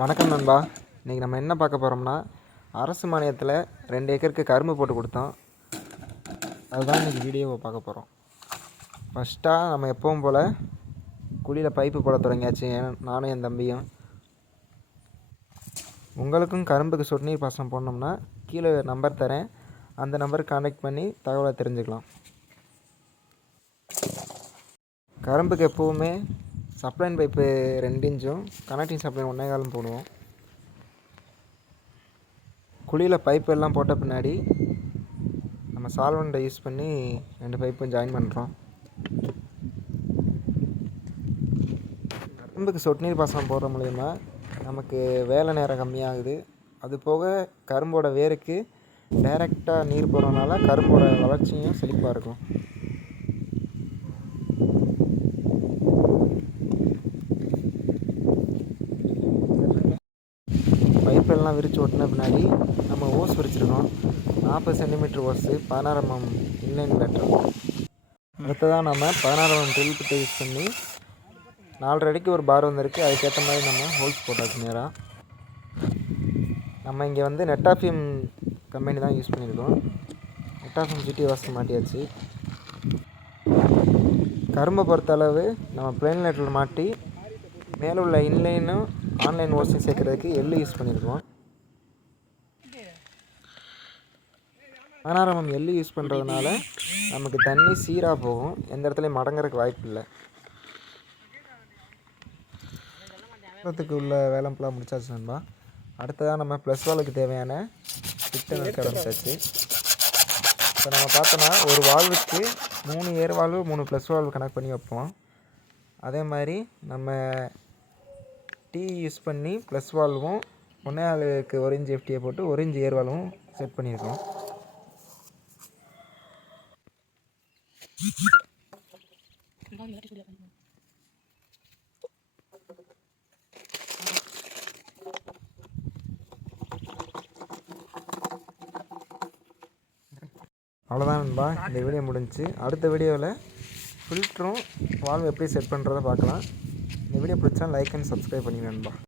வணக்கம் நண்பா. இன்றைக்கி நம்ம என்ன பார்க்க போகிறோம்னா, அரசு மானியத்தில் 2 ஏக்கருக்கு கரும்பு போட்டு கொடுத்தோம். அதுதான் இன்றைக்கி வீடியோவை பார்க்க போகிறோம். ஃபஸ்ட்டாக நம்ம எப்பவும் போல் குழியில் பைப்பு போட தொடங்கியாச்சு, நானும் என் தம்பியும். உங்களுக்கும் கரும்புக்கு சொட்டு நீர் பாசனம் போடணும்னா கீழே நம்பர் தரேன், அந்த நம்பருக்கு கான்டாக்ட் பண்ணி தகவலை தெரிஞ்சுக்கலாம். கரும்புக்கு எப்போவுமே சப்ளைன் பைப்பு 2 இன்ச்சும் கனெக்டிங் சப்ளைன் 1.25 போடுவோம். குழியில் பைப்பு எல்லாம் போட்ட பின்னாடி நம்ம சால்வெண்ட்டை யூஸ் பண்ணி 2 பைப்பும் ஜாயின் பண்ணுறோம். கரும்புக்கு சொட்டு நீர் பாசனம் போடுற மூலயமா நமக்கு வேலை நேரம் கம்மியாகுது. அது போக கரும்போட வேருக்கு டைரெக்டாக நீர் போகிறதுனால கரும்போட வளர்ச்சியும் செழிப்பாக இருக்கும். பைப்பெல்லாம் விரித்து ஓட்டின பின்னாடி நம்ம ஓஸ் விரிச்சிருக்கோம். 40 centimetre hose, 16 mm inline lateral. அடுத்ததாக நம்ம 16 mm ட்ரில் பிட்டை யூஸ் பண்ணி 4.5 அடிக்கு ஒரு பார் வந்திருக்கு. அதுக்கேற்ற மாதிரி நம்ம ஹோல்ஸ் போட்டாச்சு நேராக. நம்ம இங்கே வந்து நெட்டாஃபிம் கம்பெனி தான் யூஸ் பண்ணியிருக்கோம். நெட்டாஃபிம் ஜிடி வாசல் மாட்டியாச்சு. கரும்பை பொறுத்தளவு நம்ம பிளேன் லேட்டரில் மாட்டி மேலே உள்ள இன்லைனும் ஆன்லைன் ஓஸையும் சேர்க்குறதுக்கு எள்ளு யூஸ் பண்ணியிருக்கோம். 16 mm எள்ளு யூஸ் பண்ணுறதுனால நமக்கு தண்ணி சீராக போகும், எந்த இடத்துலையும் மடங்கிறதுக்கு வாய்ப்பு இல்லை. இடத்துக்கு உள்ள வேலைப்பெல்லாம் முடிச்சாச்சு நண்பா. அடுத்ததாக நம்ம ப்ளஸ் வால்வுக்கு தேவையான பிட்டை வைக்க ஆரம்பிச்சாச்சு. இப்போ நம்ம பார்த்தோன்னா ஒரு வால்வுக்கு 3 ஏர் வால்வு 3 ப்ளஸ் வால்வு கனெக்ட் பண்ணி வைப்போம். அதே மாதிரி நம்ம டீ யூஸ் பண்ணி ப்ளஸ் வால்வும் 1.4க்கு 1 இன்ச் எஃப்டியை போட்டு 1 இன்ச் ஏர் வால்வும் செட் பண்ணியிருக்கோம். அவ்வளோதான் நண்பா, இந்த வீடியோ முடிஞ்சிச்சு. அடுத்த வீடியோவில் ஃபில்டரும் வால்வு எப்படி செட் பண்ணுறதை பார்க்கலாம். இந்த வீடியோ பிடிச்சா லைக் அண்ட் சப்ஸ்கிரைப் பண்ணிடுங்க நண்பா.